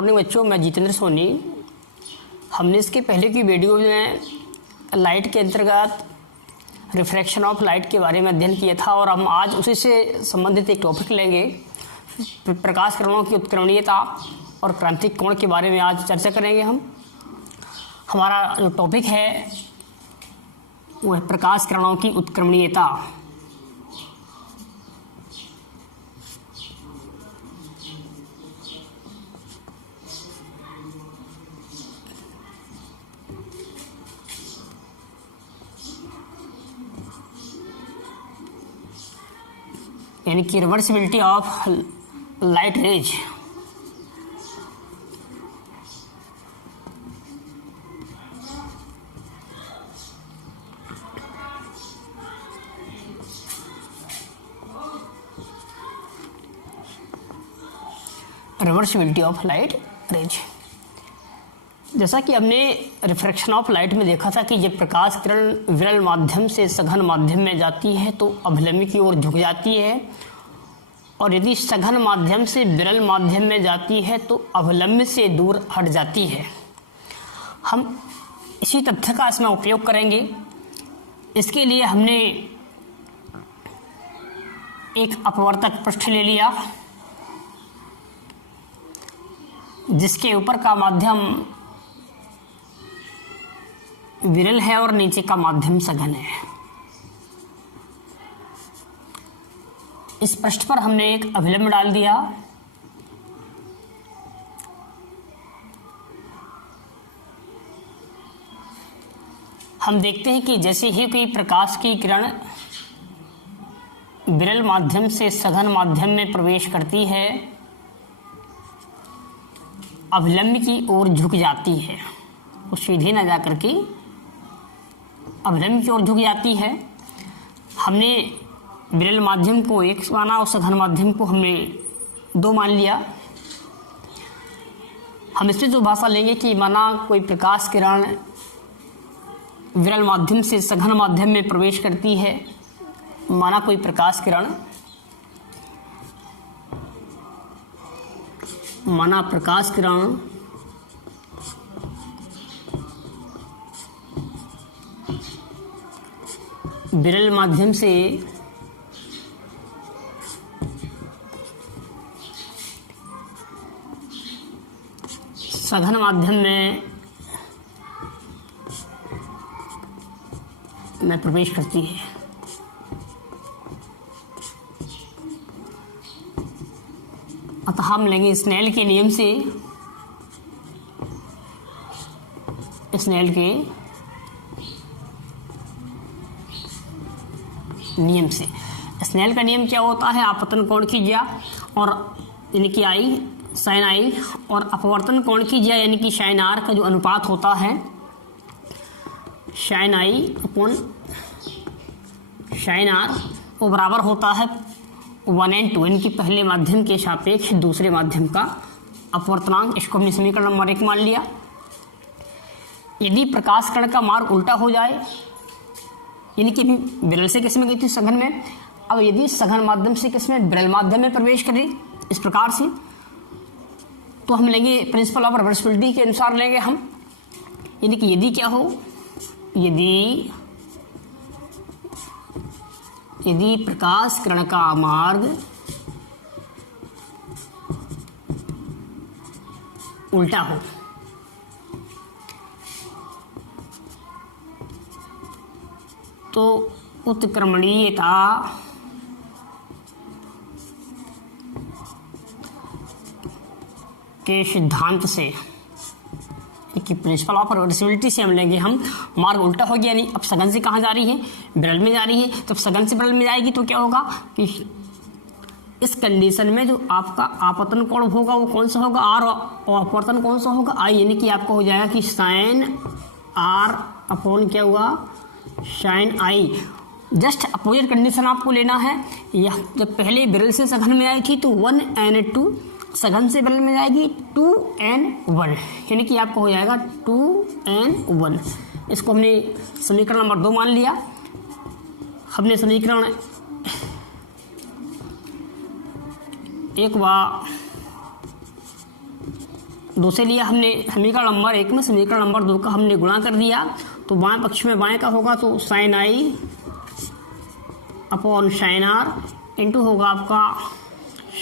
Morning बच्चों, मैं जितेंद्र सोनी। हमने इसके पहले की वीडियो में लाइट के अंतर्गत रिफ्रैक्शन ऑफ लाइट के बारे में अध्ययन किया था और हम आज उसी से संबंधित एक टॉपिक लेंगे। प्रकाश किरणों की उत्कर्मणीयता और क्रांतिक कोण के बारे में आज चर्चा करेंगे। हमारा जो टॉपिक है वो है प्रकाश किरणों की उत्कर्मणीयता। यानी कि reversibility of light rays. Reversibility of light rays, जैसा कि हमने रिफ्रैक्शन ऑफ लाइट में देखा था कि जब प्रकाश किरण विरल माध्यम से सघन माध्यम में जाती है तो अभिलंब की ओर झुक जाती है, और यदि सघन माध्यम से विरल माध्यम में जाती है तो अभिलंब से दूर हट जाती है। हम इसी तथ्य का इसमें उपयोग करेंगे। इसके लिए हमने एक अपवर्तक पृष्ठ ले लिया जिसके ऊपर का माध्यम विरल है और नीचे का माध्यम सघन है। इस पृष्ठ पर हमने एक अभिलंब डाल दिया। हम देखते हैं कि जैसे ही कोई प्रकाश की किरण विरल माध्यम से सघन माध्यम में प्रवेश करती है, अभिलंब की ओर झुक जाती है। वो सीधे न जाकर के अभिलंब की ओर झुक जाती है। हमने विरल माध्यम को एक माना और सघन माध्यम को हमने दो मान लिया। हम इसमें जो भाषा लेंगे कि माना कोई प्रकाश किरण विरल माध्यम से सघन माध्यम में प्रवेश करती है, माना कोई प्रकाश किरण विरल माध्यम से सघन माध्यम में प्रवेश करती है। अतः हम लेंगे स्नेल के नियम से, स्नेल का नियम क्या होता है? आपतन कोण की ज्या और यानी कि आई साइन आई और अपवर्तन कोण की ज्या यानी कि साइन आर का जो अनुपात होता है sine i upon sine r वो बराबर होता है 1/2 यानी कि पहले माध्यम के सापेक्ष दूसरे माध्यम का अपवर्तनांक। इसको हमने समीकरण नंबर 1 मान लिया। यदि प्रकाश कण का मार्ग उल्टा हो जाए, यानी कि अभी विरल से किस में गई थी? सघन में। अब यदि सघन माध्यम से किस में? विरल माध्यम में प्रवेश करे इस प्रकार से, तो हम लेंगे प्रिंसिपल ऑफ रिवर्सिबिलिटी के अनुसार लेंगे हम। यानी कि यदि क्या हो, यदि प्रकाश किरण का मार्ग उल्टा हो, तो उत्क्रमणीयता के सिद्धांत से कि प्रिंसिपल ऑफ रिवर्सिबिलिटी से हम लेंगे हम मार्ग उल्टा हो गया। यानी अब सघन से कहाँ जा रही है? विरल में जा रही है। तो सघन से विरल में जाएगी तो क्या होगा कि इस कंडीशन में जो आपका आपतन कोण होगा वो कौन सा होगा? आर, और अपवर्तन कौन सा होगा? आई। यानी कि आपको हो जाएगा कि साइन आर अपॉन क्या हुआ? साइन आई। जस्ट अपोजिट कंडीशन आपको लेना है। यह जब पहले विरल से सघन में आई थी तो 1n2, सघन से विरल में जाएगी 2n1, यानी कि आपको हो जाएगा 2n1। इसको हमने समीकरण नंबर 2 मान लिया। हमने समीकरण 1 व 2 से लिया हमने समीकरण नंबर 1 में, समीकरण नंबर 2 का हमने गुणा कर दिया, तो बाएं पक्ष में बाएं का होगा तो sine i upon sine r into होगा आपका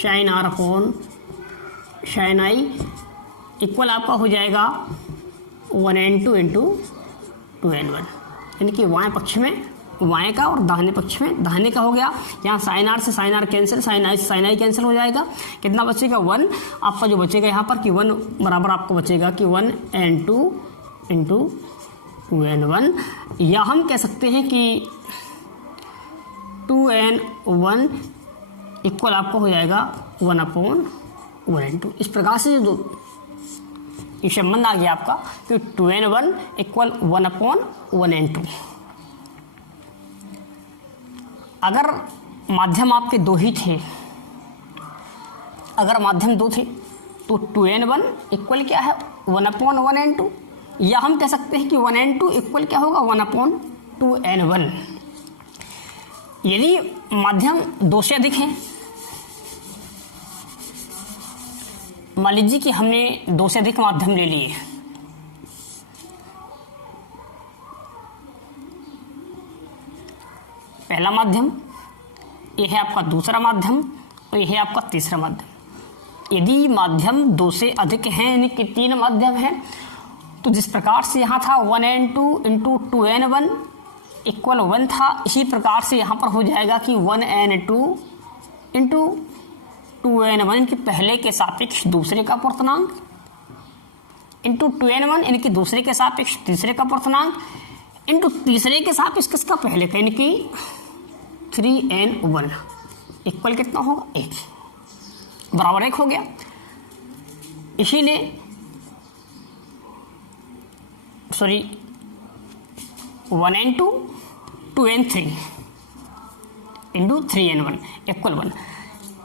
sine r upon sine i equal आपका हो जाएगा 1n2 इंटू 2n1, यानी कि बाएं पक्ष में बाएं का और दाहिने पक्ष में दाहिने का हो गया। यहाँ साइन आर से साइन आर कैंसिल, साइन आई से साइन आई कैंसिल हो जाएगा। कितना बचेगा 1 आपका जो बचेगा यहाँ पर कि 1 बराबर आपको बचेगा कि 1n2 इंटू 2n1, या हम कह सकते हैं कि 2n1 इक्वल आपको हो जाएगा 1/1n2। इस प्रकार से जो ये संबंध आ गया आपका कि 2n1 इक्वल 1/1n2। अगर माध्यम आपके 2 ही थे, अगर माध्यम 2 थे तो 2n1 इक्वल क्या है 1/1n2, या हम कह सकते हैं कि 1n2 इक्वल क्या होगा 1/2n1। यदि माध्यम 2 से अधिक है, मान लीजिए कि हमने 2 से अधिक माध्यम ले लिए, पहला माध्यम, ये है आपका दूसरा माध्यम और ये है आपका तीसरा माध्यम। यदि माध्यम 2 से अधिक हैं, यानी कि 3 माध्यम हैं, तो जिस प्रकार से यहाँ था 1n2 इंटू 2n1 इक्वल 1 था, इसी प्रकार से यहाँ पर हो जाएगा कि 1n2 इंटू 2n1 के पहले के सापेक्ष दूसरे का पूर्णांक इंटू 2n1 यानी कि दूसरे के सापेक्ष तीसरे का पूर्णांक इंटू तीसरे के सापेक्ष किसका पहले का, यानी कि 3n1 इक्वल कितना होगा 1, बराबर 1 हो गया। इसीलिए 1n2 2n3 into 3n1 equal 1,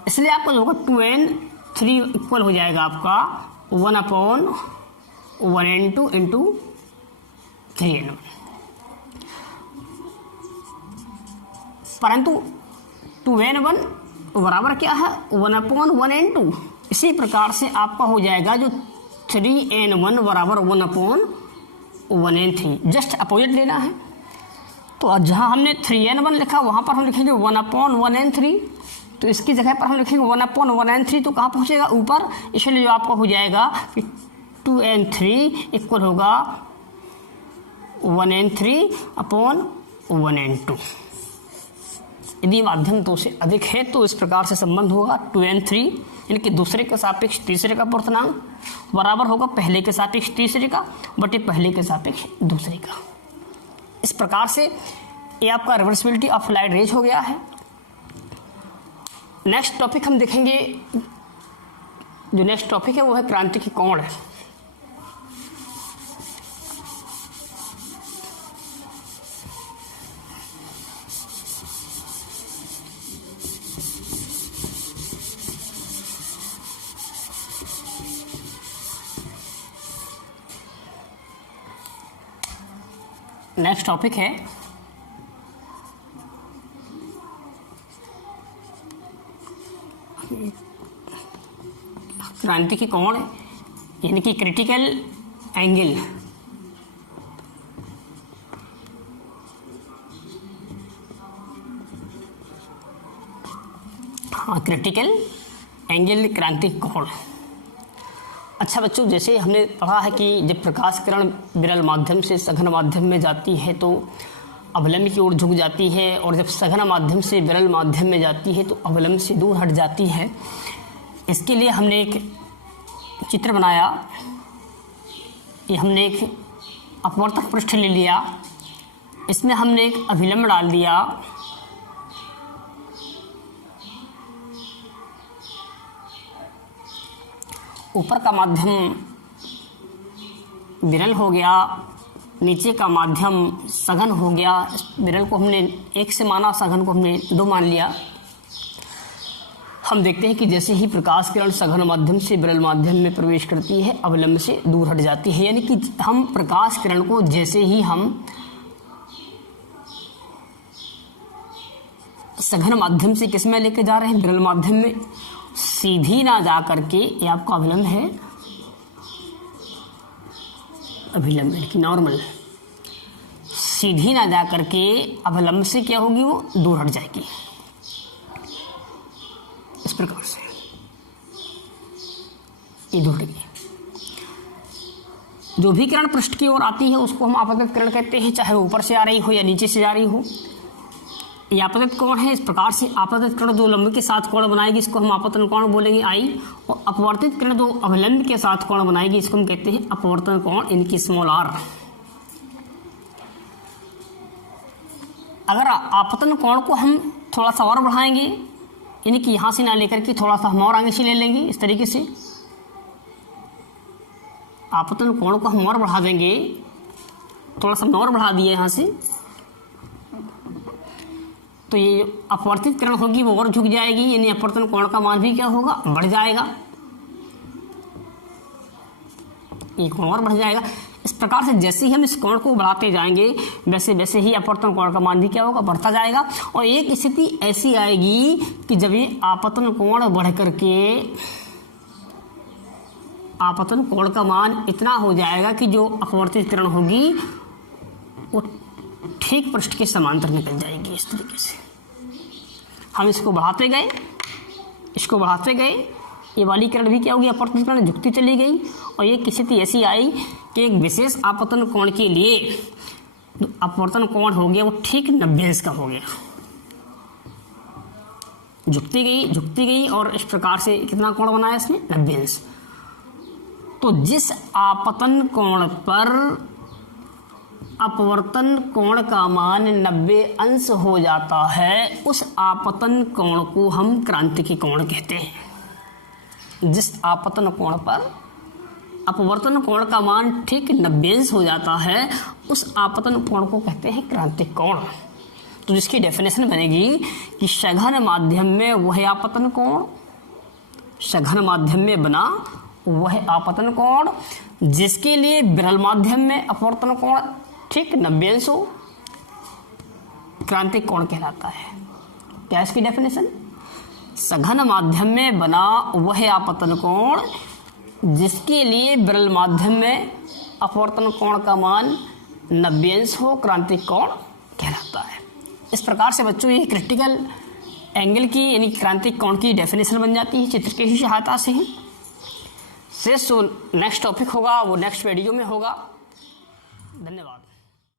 इसलिए आपका जो होगा 2n3 इक्वल हो जाएगा आपका 1/1n2 इंटू 3n1। परंतु 2n1 बराबर क्या है 1/1n2। इसी प्रकार से आपका हो जाएगा जो 3n1 बराबर 1/1n3, जस्ट अपोजिट लेना है। तो जहाँ हमने 3n1 लिखा वहाँ पर हम लिखेंगे 1/1n3, तो इसकी जगह पर हम लिखेंगे 1/1n3, तो कहाँ पहुँचेगा ऊपर, इसलिए जो आपका हो जाएगा कि 2n3 इक्वल होगा 1n3/1n2। यदि माध्यम 2 से अधिक है तो इस प्रकार से संबंध होगा 2n3 यानी कि दूसरे के सापेक्ष तीसरे का पूर्णांक बराबर होगा पहले के सापेक्ष तीसरे का बटे पहले के सापेक्ष दूसरे का। इस प्रकार से ये आपका रिवर्सिबिलिटी ऑफ लाइट रेज हो गया है। नेक्स्ट टॉपिक हम देखेंगे, जो नेक्स्ट टॉपिक है वो है क्रांति की कोण है। नेक्स्ट टॉपिक है क्रांति की कोण यानी कि क्रिटिकल एंगल। हाँ, क्रिटिकल एंगल क्रांति की कोण। अच्छा बच्चों, जैसे हमने पढ़ा है कि जब प्रकाश किरण विरल माध्यम से सघन माध्यम में जाती है तो अवलंब की ओर झुक जाती है, और जब सघन माध्यम से विरल माध्यम में जाती है तो अवलंब से दूर हट जाती है। इसके लिए हमने एक चित्र बनाया। ये हमने एक अपवर्तक पृष्ठ ले लिया, इसमें हमने एक अभिलंब डाल दिया। ऊपर का माध्यम विरल हो गया, नीचे का माध्यम सघन हो गया। विरल को हमने 1 से माना, सघन को हमने 2 मान लिया। हम देखते हैं कि जैसे ही प्रकाश किरण सघन माध्यम से विरल माध्यम में प्रवेश करती है अवलंब से दूर हट जाती है। यानी कि हम प्रकाश किरण को जैसे ही हम सघन माध्यम से किस में लेके जा रहे हैं, विरल माध्यम में, सीधी ना जा करके, ये आपका अवलंब है, अभिलंब यानी कि नॉर्मल, सीधी ना जा करके अभिलंब से क्या होगी, वो दूर हट जाएगी। इस प्रकार से ये दूर हट गई। जो भी किरण पृष्ठ की ओर आती है उसको हम आपतित किरण कहते हैं, चाहे वो ऊपर से आ रही हो या नीचे से जा रही हो। ये आपतित कोण है। इस प्रकार से आपतित किरण जो लंब के साथ कोण बनाएगी इसको हम आपतन कोण बोलेंगे आई, और अपवर्तित किरण जो अभिलंब के साथ कोण बनाएगी इसको हम कहते हैं अपवर्तन कोण, इनकी स्मॉल आर। अगर आपतन कोण को हम थोड़ा सा और बढ़ाएंगे, यानी कि यहाँ से ना लेकर के थोड़ा सा हम और आगे से ले लेंगे, इस तरीके से आपतन कोण को हम और बढ़ा देंगे, थोड़ा सा और बढ़ा दिए यहाँ से, तो ये अपवर्तित किरण होगी वो और झुक जाएगी, यानी अपवर्तन कोण का मान भी क्या होगा, बढ़ जाएगा। ये कोण और बढ़ जाएगा। इस प्रकार से जैसे ही हम इस कोण को बढ़ाते जाएंगे वैसे वैसे ही अपवर्तन कोण का मान भी क्या होगा, बढ़ता जाएगा। और एक स्थिति ऐसी आएगी कि जब ये आपतन कोण बढ़ करके आपतन कोण का मान इतना हो जाएगा कि जो अपवर्तित किरण होगी वो ठीक पृष्ठ के समांतर निकल जाएगी। इस तरीके से हम इसको बढ़ाते गए, इसको बढ़ाते गए, ये वाली किरण भी क्या होगी, अपवर्तित किरण झुकती चली गई। और ये स्थिति ऐसी आई कि एक विशेष आपतन कोण के लिए अपवर्तन कोण हो गया वो ठीक 90 अंश का हो गया, झुकती गई और इस प्रकार से कितना कोण बनाया इसने, 90 अंश। तो जिस आपतन कोण पर अपवर्तन कोण का मान 90 अंश हो जाता है उस आपतन कोण को हम क्रांतिकी कोण कहते हैं। जिस आपतन कोण पर अपवर्तन कोण का मान ठीक 90 अंश हो जाता है उस आपतन कोण को कहते हैं क्रांतिक कोण। तो जिसकी डेफिनेशन बनेगी कि सघन माध्यम में वह आपतन कोण, सघन माध्यम में बना वह आपतन कोण जिसके लिए विरल माध्यम में अपवर्तन कोण ठीक 90 अंश हो, क्रांतिक कोण कहलाता है। क्या इसकी डेफिनेशन, सघन माध्यम में बना वह आपतन कोण जिसके लिए विरल माध्यम में अपवर्तन कोण का मान 90 अंश हो, क्रांतिक कोण कहलाता है। इस प्रकार से बच्चों ये क्रिटिकल एंगल की यानी क्रांतिक कोण की डेफिनेशन बन जाती है चित्र की ही सहायता से ही। शेष जो नेक्स्ट टॉपिक होगा वो नेक्स्ट वीडियो में होगा। धन्यवाद।